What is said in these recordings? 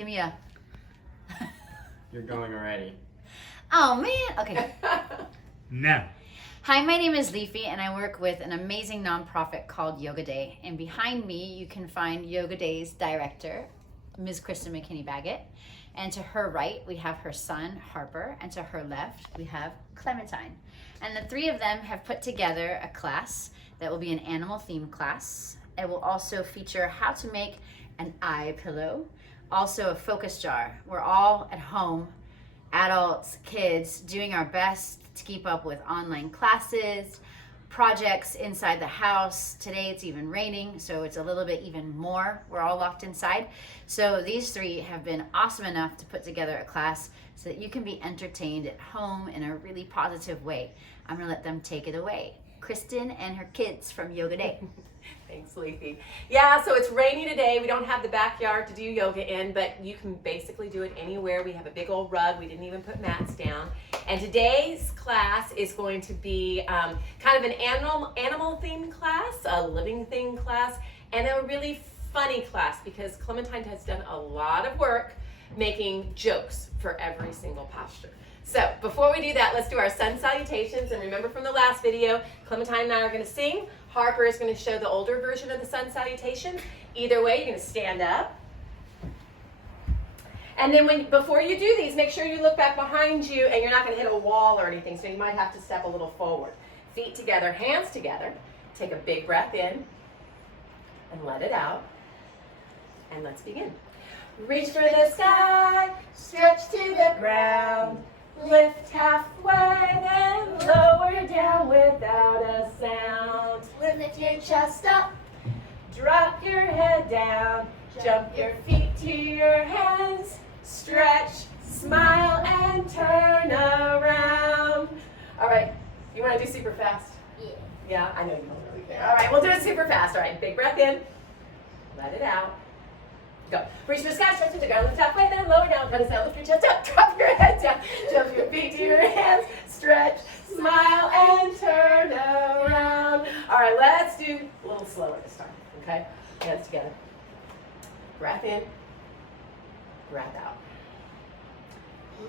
Give me a... You're going already. Oh, man. Okay. No. Hi, my name is Leafy, and I work with an amazing nonprofit called Yoga Day. And behind me, you can find Yoga Day's director, Ms. Kristen McKinney-Baggett. And to her right, we have her son, Harper. And to her left, we have Clementine. And the three of them have put together a class that will be an animal-themed class. It will also feature how to make an eye pillow, also a focus jar. We're all at home, adults, kids, doing our best to keep up with online classes, projects inside the house. Today it's even raining, so it's a little bit even more. We're all locked inside. So these three have been awesome enough to put together a class so that you can be entertained at home in a really positive way. I'm gonna let them take it away. Kristen and her kids from Yoga Day. Thanks, Leafy. Yeah, so it's rainy today. We don't have the backyard to do yoga in, but you can basically do it anywhere. We have a big old rug. We didn't even put mats down. And today's class is going to be kind of an animal themed class, a living thing class, and a really funny class because Clementine has done a lot of work making jokes for every single posture. So before we do that, let's do our sun salutations. And remember from the last video, Clementine and I are going to sing. Harper is going to show the older version of the sun salutation. Either way, you're going to stand up. And then before you do these, make sure you look back behind you and you're not going to hit a wall or anything, so you might have to step a little forward. Feet together, hands together. Take a big breath in and let it out. And let's begin. Reach for the sky, stretch to the ground. Lift halfway, then lower down without a sound. Lift your chest up, drop your head down, jump your feet to your hands, stretch, smile, and turn around. All right, you want to do super fast? Yeah. Yeah, I know you don't really care. All right, we'll do it super fast. All right, big breath in, let it out. Go. Reach for the sky, stretch to the ground, lift halfway, then lower down, cut us down, lift your chest up, drop your head down, jump your feet to your hands, stretch, smile, and turn around. All right, let's do a little slower this time, okay? Hands together. Breath in, breath out.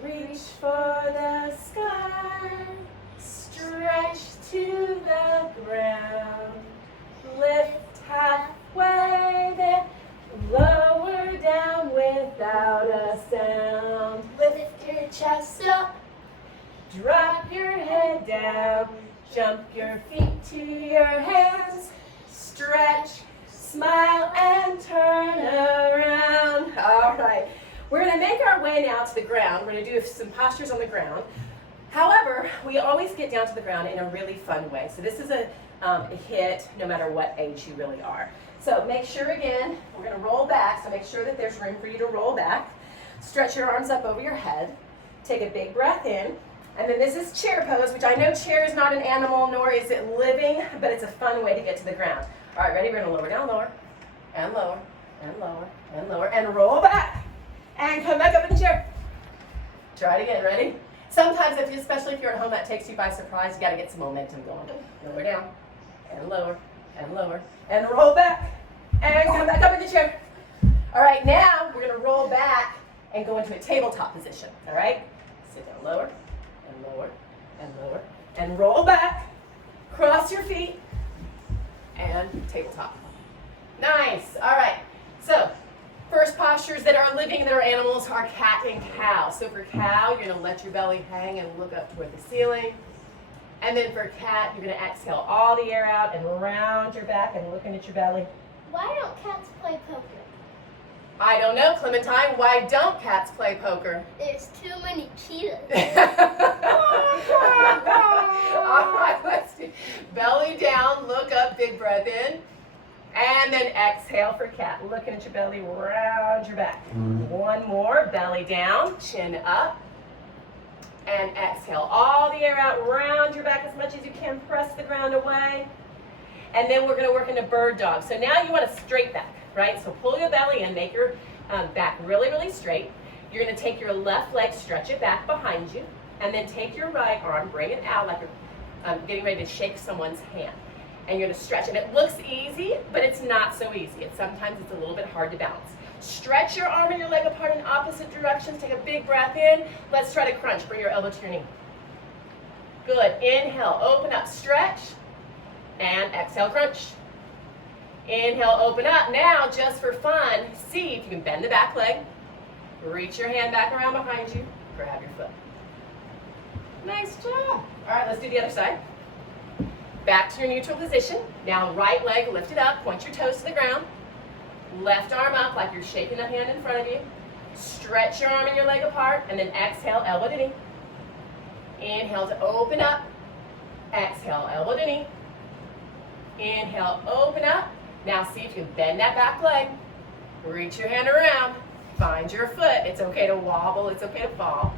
Reach for the sky, stretch to the ground, lift halfway, then lower down without a sound. Lift your chest up, drop your head down, jump your feet to your hands, stretch, smile, and turn around. All right, we're going to make our way now to the ground. We're going to do some postures on the ground. However, we always get down to the ground in a really fun way. So this is a hit no matter what age you really are. So make sure, again, we're going to roll back, so make sure that there's room for you to roll back. Stretch your arms up over your head. Take a big breath in. And then this is chair pose, which I know chair is not an animal, nor is it living, but it's a fun way to get to the ground. All right, ready? We're going to lower down, lower, and lower, and lower, and lower, and roll back. And come back up in the chair. Try it again, ready? Sometimes, especially if you're at home, that takes you by surprise. You got to get some momentum going. Lower down, and lower, and roll back, and come back up in the chair. All right, now we're going to roll back and go into a tabletop position, all right? Sit down, lower, and lower, and lower, and roll back, cross your feet, and tabletop. Nice, all right. So, first postures that are living, that are animals, are cat and cow. So for cow, you're going to let your belly hang and look up toward the ceiling. And then for cat, you're going to exhale all the air out and round your back and looking at your belly. Why don't cats play poker? I don't know, Clementine. Why don't cats play poker? There's too many cheetahs. All right, let's do belly down, look up, big breath in. And then exhale for cat. Looking at your belly, round your back. One more, belly down, chin up. And exhale all the air out, round your back as much as you can, press the ground away. And then we're going to work into bird dog. So now you want a straight back, right? So pull your belly in, make your back really, really straight. You're going to take your left leg, stretch it back behind you, and then take your right arm, bring it out like you're getting ready to shake someone's hand. And you're going to stretch. And it looks easy, but it's not so easy. Sometimes it's a little bit hard to balance. Stretch your arm and your leg apart in opposite directions. Take a big breath in. Let's try to crunch. Bring your elbow to your knee. Good. Inhale, open up, stretch. And exhale, crunch. Inhale, open up. Now, just for fun, see if you can bend the back leg. Reach your hand back around behind you. Grab your foot. Nice job. All right, let's do the other side. Back to your neutral position. Now, right leg lifted up. Point your toes to the ground. Left arm up like you're shaking the hand in front of you. Stretch your arm and your leg apart, and then exhale, elbow to knee. Inhale to open up. Exhale, elbow to knee. Inhale, open up. Now see if you can bend that back leg. Reach your hand around. Find your foot. It's okay to wobble. It's okay to fall.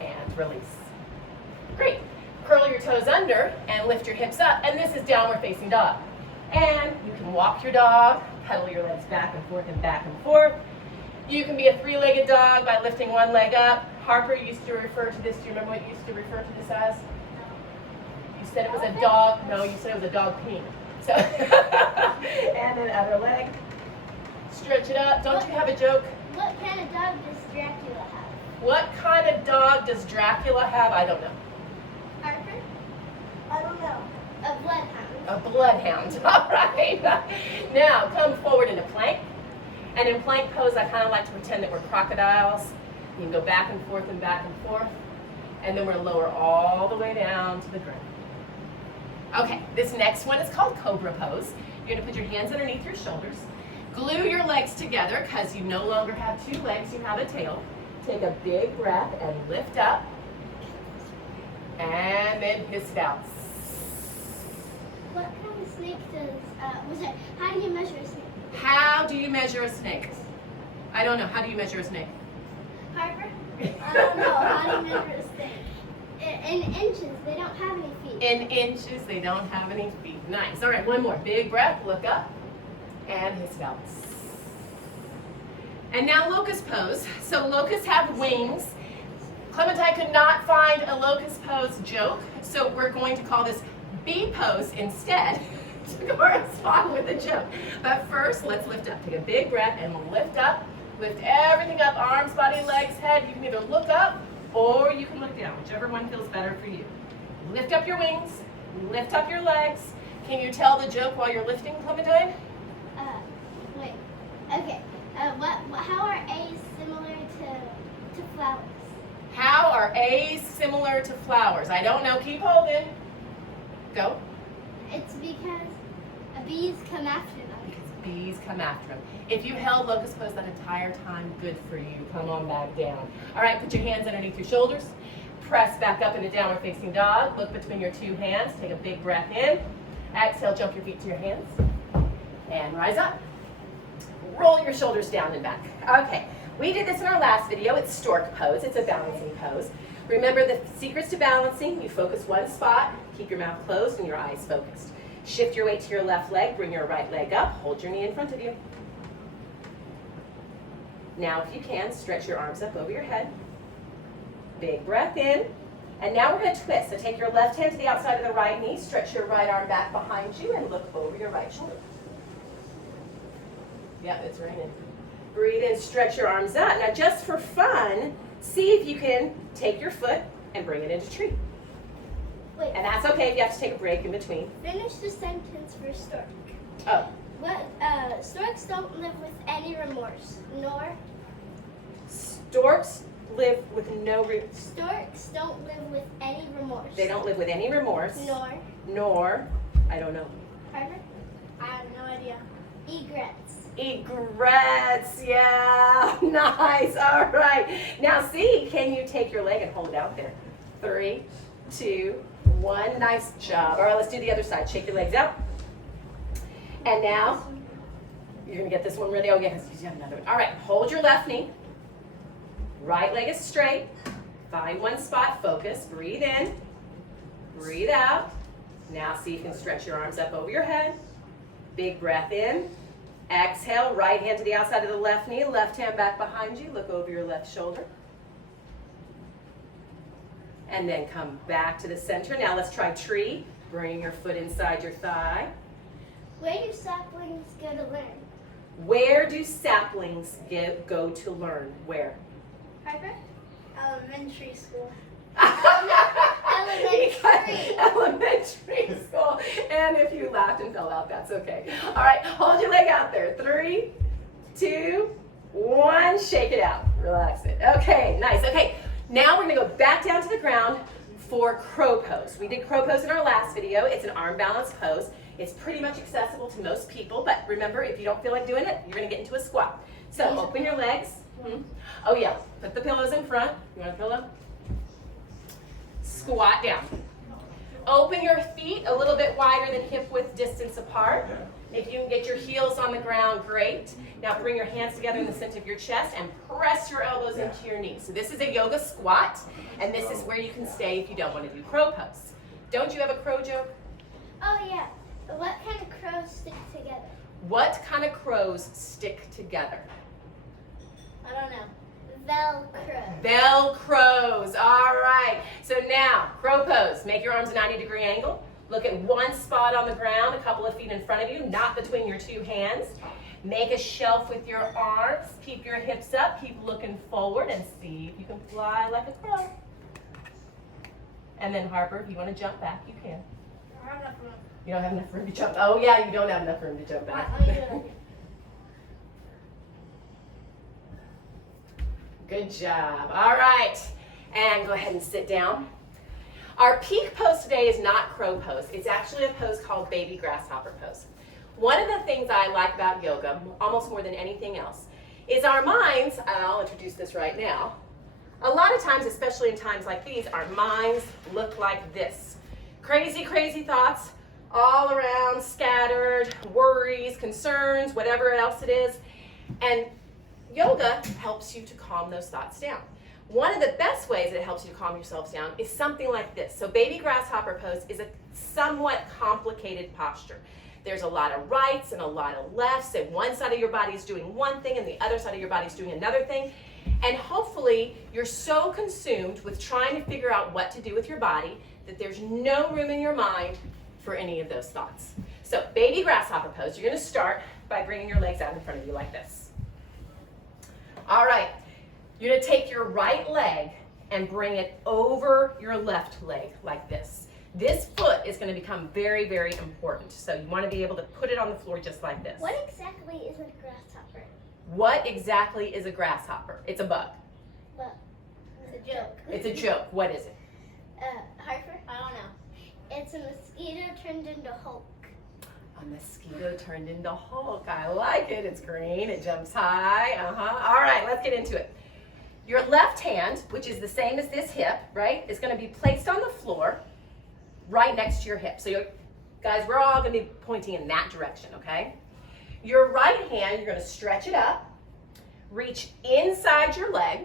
And release. Great. Curl your toes under and lift your hips up. And this is downward facing dog. And you can walk your dog, pedal your legs back and forth and back and forth. You can be a three-legged dog by lifting one leg up. Harper used to refer to this. Do you remember what you used to refer to this as? You said it was a dog. No, you said it was a dog peeing. So, and then other leg. Stretch it up. Don't you have a joke? What kind of dog does Dracula have? What kind of dog does Dracula have? I don't know. Harper? I don't know. A bloodhound. A bloodhound. All right. Now, come forward into plank. And in plank pose, I kind of like to pretend that we're crocodiles. You can go back and forth and back and forth. And then we're lower all the way down to the ground. Okay, this next one is called Cobra pose. You're going to put your hands underneath your shoulders. Glue your legs together because you no longer have two legs, you have a tail. Take a big breath and lift up. And then hiss it out. What kind of snake does, how do you measure a snake? How do you measure a snake? I don't know. How do you measure a snake? Harper? I don't know. How do you measure a snake? In inches, they don't have any feet. In inches, they don't have any feet. Nice. All right, one more. Big breath, look up, and hiss it out. And now locust pose. So locusts have wings. Clementine could not find a locust pose joke, so we're going to call this bee pose instead to correspond with the joke. But first, let's lift up. Take a big breath and lift up. Lift everything up, arms, body, legs, head. You can either look up or you can look down, whichever one feels better for you. Lift up your wings, lift up your legs. Can you tell the joke while you're lifting, Clementine? Wait. Okay. How are A's similar to flowers? How are A's similar to flowers? I don't know. Keep holding. Go. It's because bees come after them. Because bees come after them. If you held locust pose that entire time, good for you. Come on back down. All right, put your hands underneath your shoulders. Press back up into downward facing dog. Look between your two hands. Take a big breath in. Exhale, jump your feet to your hands. And rise up. Roll your shoulders down and back. Okay, we did this in our last video. It's stork pose. It's a balancing pose. Remember the secrets to balancing. You focus one spot, keep your mouth closed and your eyes focused. Shift your weight to your left leg, bring your right leg up, hold your knee in front of you. Now if you can, stretch your arms up over your head. Big breath in. And now we're going to twist. So take your left hand to the outside of the right knee, stretch your right arm back behind you, and look over your right shoulder. Yep, it's raining. Breathe in, stretch your arms out. Now just for fun, see if you can take your foot and bring it into tree. Wait. And that's okay if you have to take a break in between. Finish the sentence for stork. Oh. Storks don't live with any remorse, nor. Storks live with no Storks don't live with any remorse. They don't live with any remorse. Nor. I don't know. Harper? I have no idea. Egrets. Egrets, yeah, nice, all right. Now see, can you take your leg and hold it out there? 3, 2, 1, nice job. All right, let's do the other side. Shake your legs out. And now, you're gonna get this one ready. Oh yes, you have another one. All right, hold your left knee. Right leg is straight. Find one spot, focus, breathe in, breathe out. Now see if you can stretch your arms up over your head. Big breath in. Exhale, right hand to the outside of the left knee, left hand back behind you, look over your left shoulder. And then come back to the center. Now let's try tree. Bring your foot inside your thigh. Where do saplings go to learn? Where do saplings go to learn? Where? Harper? Elementary school. Elementary school. And if you laughed and fell out, that's okay. All right, hold your leg out there. 3, 2, 1. Shake it out. Relax it. Okay, nice. Okay, now we're going to go back down to the ground for crow pose. We did crow pose in our last video. It's an arm balance pose. It's pretty much accessible to most people, but remember, if you don't feel like doing it, you're going to get into a squat. So open your legs. Oh yeah, put the pillows in front. You want a pillow? Squat down. Open your feet a little bit wider than hip width distance apart. If you can get your heels on the ground, great. Now bring your hands together in the center of your chest and press your elbows into your knees. So this is a yoga squat, and this is where you can stay if you don't want to do crow pose. Don't you have a crow joke? Oh yeah. What kind of crows stick together? What kind of crows stick together? I don't know. Velcro. Velcros. All right. So now, crow pose. Make your arms a 90-degree angle. Look at one spot on the ground, a couple of feet in front of you, not between your two hands. Make a shelf with your arms. Keep your hips up. Keep looking forward and see if you can fly like a crow. And then Harper, if you want to jump back, you can. I don't have enough room. You don't have enough room to jump. Oh yeah, you don't have enough room to jump back. Let me do it again. Good job. All right. And go ahead and sit down. Our peak pose today is not crow pose. It's actually a pose called baby grasshopper pose. One of the things I like about yoga, almost more than anything else, is our minds, and I'll introduce this right now, a lot of times, especially in times like these, our minds look like this. Crazy, crazy thoughts all around, scattered, worries, concerns, whatever else it is. And yoga helps you to calm those thoughts down. One of the best ways it helps you to calm yourselves down is something like this. So baby grasshopper pose is a somewhat complicated posture. There's a lot of rights and a lot of lefts, and one side of your body is doing one thing and the other side of your body is doing another thing. And hopefully you're so consumed with trying to figure out what to do with your body that there's no room in your mind for any of those thoughts. So baby grasshopper pose, you're going to start by bringing your legs out in front of you like this. All right. You're going to take your right leg and bring it over your left leg like this. This foot is going to become very, very important. So you want to be able to put it on the floor just like this. What exactly is a grasshopper? What exactly is a grasshopper? It's a bug. Well, it's a joke. It's a joke. What is it? Harper? I don't know. It's a mosquito turned into Hulk. A mosquito turned into Hulk. I like it. It's green. It jumps high. All right, let's get into it. Your left hand, which is the same as this hip, right, is going to be placed on the floor right next to your hip. So guys, we're all going to be pointing in that direction, okay? Your right hand, you're going to stretch it up, reach inside your leg.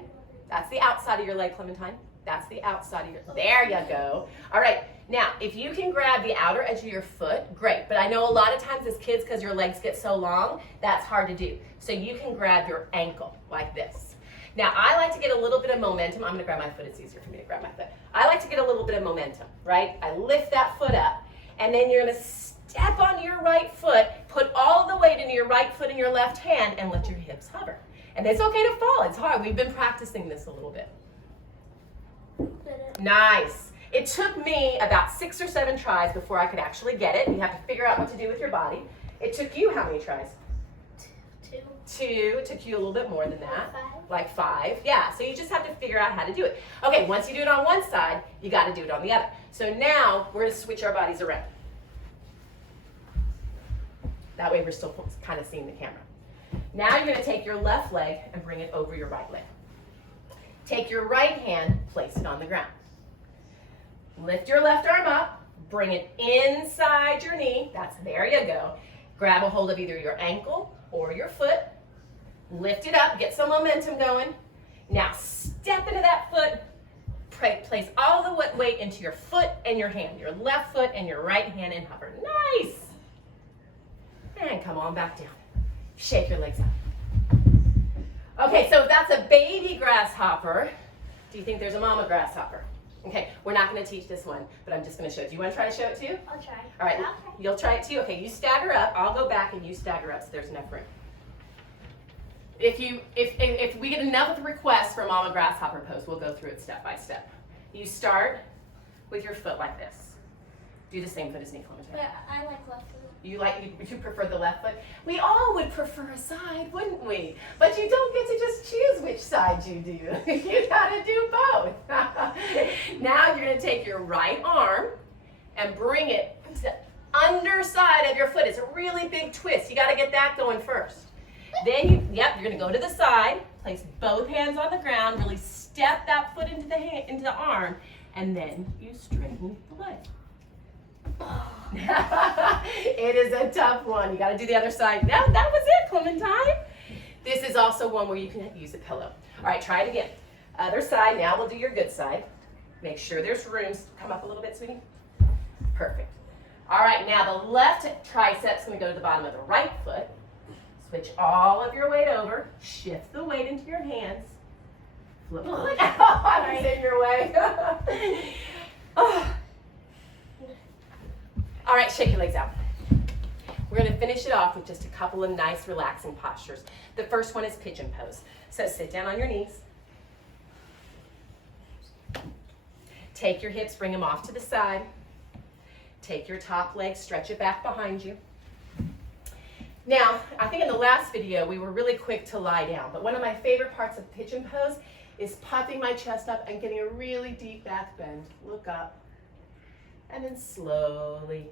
That's the outside of your leg, Clementine. That's the outside of your, there you go. All right, now, if you can grab the outer edge of your foot, great. But I know a lot of times as kids, because your legs get so long, that's hard to do. So you can grab your ankle like this. Now, I like to get a little bit of momentum. I'm going to grab my foot. It's easier for me to grab my foot. I like to get a little bit of momentum, right? I lift that foot up, and then you're going to step on your right foot, put all of the weight into your right foot and your left hand, and let your hips hover. And it's okay to fall. It's hard. We've been practicing this a little bit. Nice. It took me about 6 or 7 tries before I could actually get it. You have to figure out what to do with your body. It took you how many tries? 2. It took you a little bit more than that. 5. Like 5. Yeah, so you just have to figure out how to do it. Okay, once you do it on one side, you got to do it on the other. So now we're going to switch our bodies around. That way we're still kind of seeing the camera. Now you're going to take your left leg and bring it over your right leg. Take your right hand, place it on the ground. Lift your left arm up, bring it inside your knee. There you go. Grab a hold of either your ankle or your foot. Lift it up, get some momentum going. Now step into that foot. Place all the weight into your foot and your hand, your left foot and your right hand, and hover. Nice. And come on back down. Shake your legs out. Okay, so if that's a baby grasshopper, do you think there's a mama grasshopper? Okay, we're not going to teach this one, but I'm just going to show it. Do you want to try to show it too? I'll try. All right, Okay. you'll try it too. Okay, you stagger up. I'll go back and you stagger up so there's enough room. If we get enough requests for Mama Grasshopper pose, we'll go through it step by step. You start with your foot like this. Do the same foot as me, Clementine. But I like left foot. You prefer the left foot? We all would prefer a side, wouldn't we? But you don't get to just choose which side you do. You gotta do both. Now you're gonna take your right arm and bring it to the underside of your foot. It's a really big twist. You gotta get that going first. Then you're gonna go to the side, place both hands on the ground, really step that foot into the arm, and then you straighten the leg. It is a tough one. You got to do the other side. That was it, Clementine. This is also one where you can use a pillow. All right, try it again. Other side. Now we'll do your good side. Make sure there's room. Come up a little bit, sweetie. Perfect. All right, now the left tricep's going to go to the bottom of the right foot. Switch all of your weight over. Shift the weight into your hands. Flip the leg. I was in your way. Oh. All right, shake your legs out. We're going to finish it off with just a couple of nice relaxing postures. The first one is pigeon pose. So sit down on your knees. Take your hips, bring them off to the side. Take your top leg, stretch it back behind you. Now, I think in the last video we were really quick to lie down, but one of my favorite parts of pigeon pose is puffing my chest up and getting a really deep back bend. Look up. And then slowly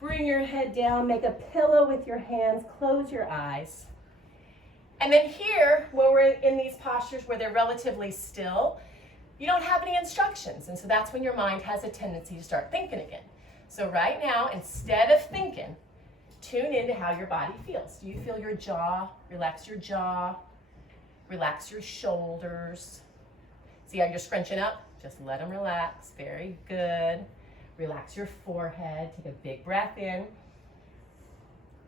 bring your head down, make a pillow with your hands, close your eyes. And then here, when we're in these postures where they're relatively still, you don't have any instructions. And so that's when your mind has a tendency to start thinking again. So right now, instead of thinking, tune into how your body feels. Do you feel your jaw? Relax your jaw. Relax your shoulders. See how you're scrunching up? Just let them relax. Very good. Relax your forehead. Take a big breath in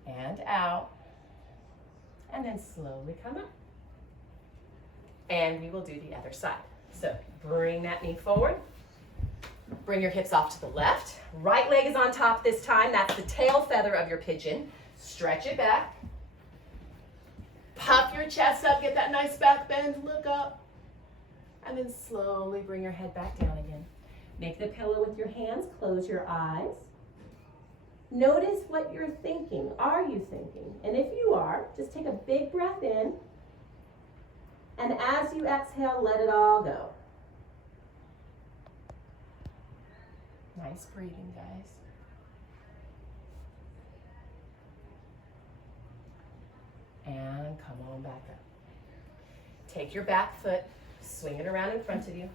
and out. And then slowly come up. And we will do the other side. So bring that knee forward. Bring your hips off to the left. Right leg is on top this time. That's the tail feather of your pigeon. Stretch it back. Puff your chest up. Get that nice back bend. Look up. And then slowly bring your head back down again. Make the pillow with your hands. Close your eyes. Notice what you're thinking. Are you thinking? And if you are, just take a big breath in. And as you exhale, let it all go. Nice breathing, guys. And come on back up. Take your back foot, swing it around in front of you.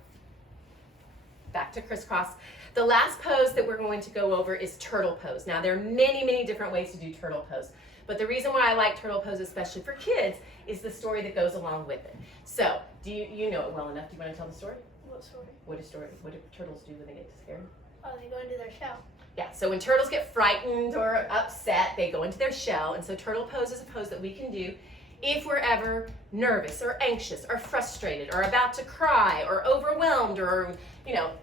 Back to crisscross. The last pose that we're going to go over is turtle pose. Now, there are many, many different ways to do turtle pose. But the reason why I like turtle pose, especially for kids, is the story that goes along with it. So, do you know it well enough? Do you want to tell the story? What story? What do turtles do when they get scared? Oh, they go into their shell. Yeah, so when turtles get frightened or upset, they go into their shell. And so turtle pose is a pose that we can do if we're ever nervous or anxious or frustrated or about to cry or overwhelmed or,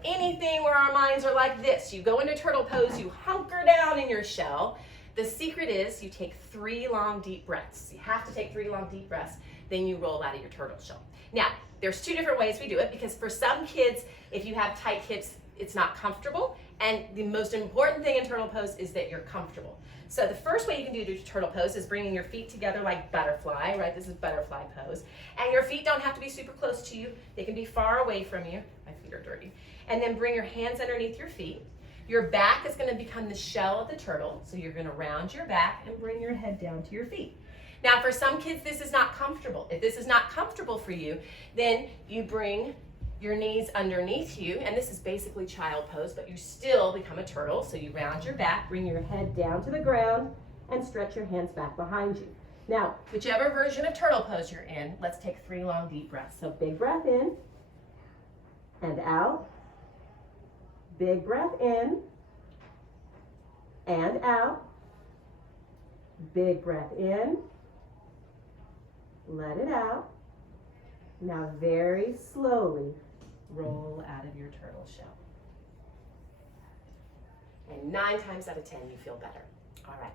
anything where our minds are like this. You go into turtle pose, you hunker down in your shell. The secret is you take 3 long, deep breaths. You have to take 3 long, deep breaths, then you roll out of your turtle shell. Now, there's 2 different ways we do it because for some kids, if you have tight hips, it's not comfortable. And the most important thing in turtle pose is that you're comfortable. So the first way you can do turtle pose is bringing your feet together like butterfly, right? This is butterfly pose. And your feet don't have to be super close to you. They can be far away from you. My feet are dirty. And then bring your hands underneath your feet. Your back is going to become the shell of the turtle. So you're going to round your back and bring your head down to your feet. Now for some kids, this is not comfortable. If this is not comfortable for you, then you bring your knees underneath you, and this is basically child pose, but you still become a turtle. So you round your back, bring your head down to the ground, and stretch your hands back behind you. Now, whichever version of turtle pose you're in, let's take 3 long, deep breaths. So big breath in, and out. Big breath in, and out. Big breath in, let it out. Now very slowly, roll out of your turtle shell. And 9 times out of 10, you feel better. All right.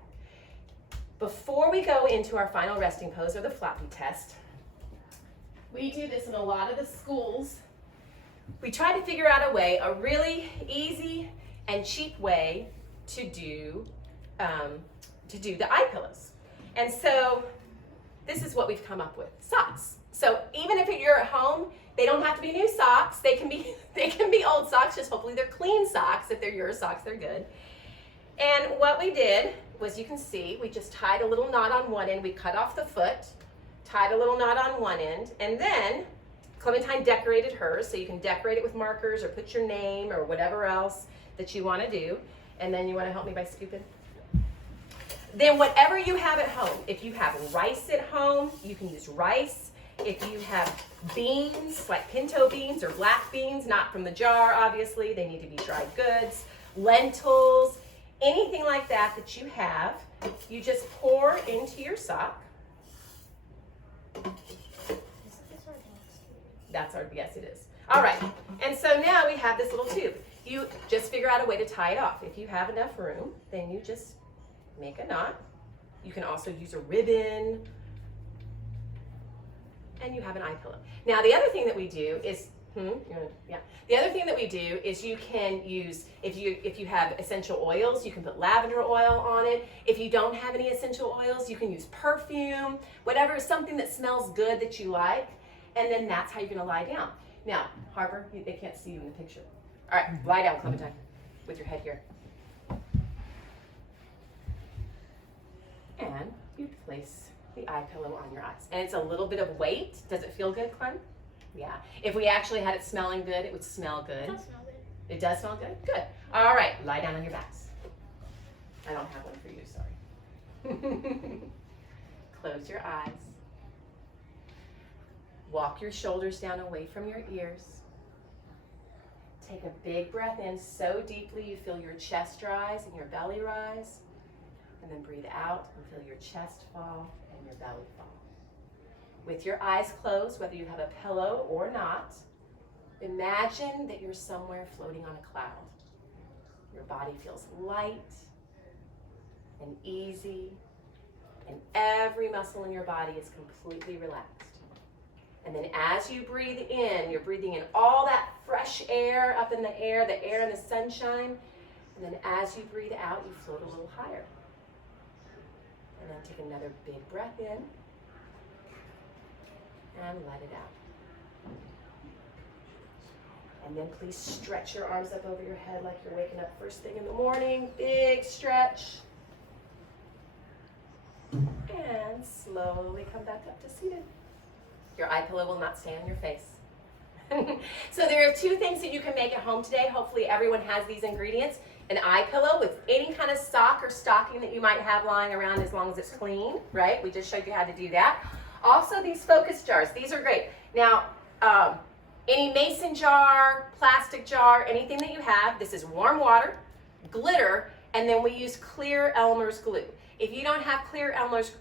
Before we go into our final resting pose or the floppy test, we do this in a lot of the schools. We try to figure out a really easy and cheap way to do the eye pillows. And so this is what we've come up with: socks. So even if you're at home, they don't have to be new socks. They can be old socks. Just hopefully they're clean socks. If they're your socks, they're good. And what we did was, you can see, we just tied a little knot on one end. We cut off the foot, tied a little knot on one end, and then Clementine decorated hers, so you can decorate it with markers or put your name or whatever else that you want to do. And then you want to help me by scooping? Then whatever you have at home, if you have rice at home, you can use rice. If you have beans, like pinto beans or black beans, not from the jar, obviously, they need to be dried goods, lentils, anything like that that you have, you just pour into your sock. Yes, it is. All right, and so now we have this little tube. You just figure out a way to tie it off. If you have enough room, then you just make a knot. You can also use a ribbon, and you have an eye pillow. Now, the other thing that we do is, the other thing that we do is you can use, if you have essential oils, you can put lavender oil on it. If you don't have any essential oils, you can use perfume, whatever, something that smells good that you like, and then that's how you're gonna lie down. Now, Harper, they can't see you in the picture. All right, lie down, Clementine, with your head here. And you place the eye pillow on your eyes. And it's a little bit of weight. Does it feel good, Clem? Yeah. If we actually had it smelling good, it would smell good. It does smell good. It does smell good? Good. All right, lie down on your backs. I don't have one for you, sorry. Close your eyes. Walk your shoulders down away from your ears. Take a big breath in so deeply you feel your chest rise and your belly rise. And then breathe out and feel your chest fall and your belly fall. With your eyes closed, whether you have a pillow or not, imagine that you're somewhere floating on a cloud. Your body feels light and easy, and every muscle in your body is completely relaxed. And then as you breathe in, you're breathing in all that fresh air up in the air in the sunshine. And then as you breathe out, you float a little higher. And then take another big breath in and let it out. And then please stretch your arms up over your head like you're waking up first thing in the morning. Big stretch. And slowly come back up to seated. Your eye pillow will not stay on your face. So there are two things that you can make at home today. Hopefully everyone has these ingredients. An eye pillow with any kind of sock or stocking that you might have lying around, as long as it's clean, right? We just showed you how to do that. Also, these focus jars. These are great. Now, any mason jar, plastic jar, anything that you have, this is warm water, glitter, and then we use clear Elmer's glue. If you don't have clear Elmer's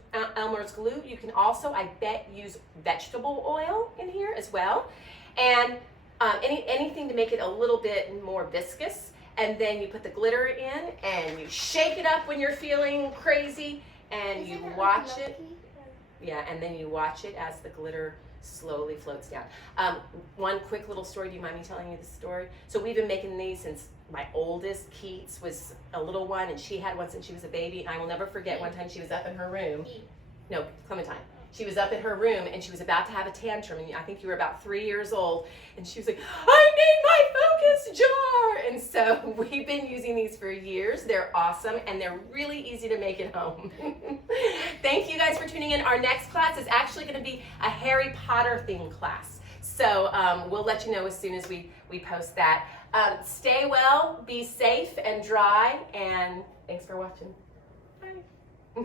glue, you can also, I bet, use vegetable oil in here as well. And anything to make it a little bit more viscous. And then you put the glitter in and you shake it up when you're feeling crazy, and you watch it. Yeah, and then you watch it as the glitter slowly floats down. One quick little story. Do you mind me telling you this story? So we've been making these since my oldest, Keats, was a little one, and she had one since she was a baby. And I will never forget one time she was up in her room. No, Clementine. She was up in her room and she was about to have a tantrum, and I think you were about 3 years old, and she was like, I need my focus jar! And so we've been using these for years. They're awesome, and they're really easy to make at home. Thank you guys for tuning in. Our next class is actually going to be a Harry Potter themed class. So we'll let you know as soon as we post that. Stay well, be safe and dry, and thanks for watching. Bye.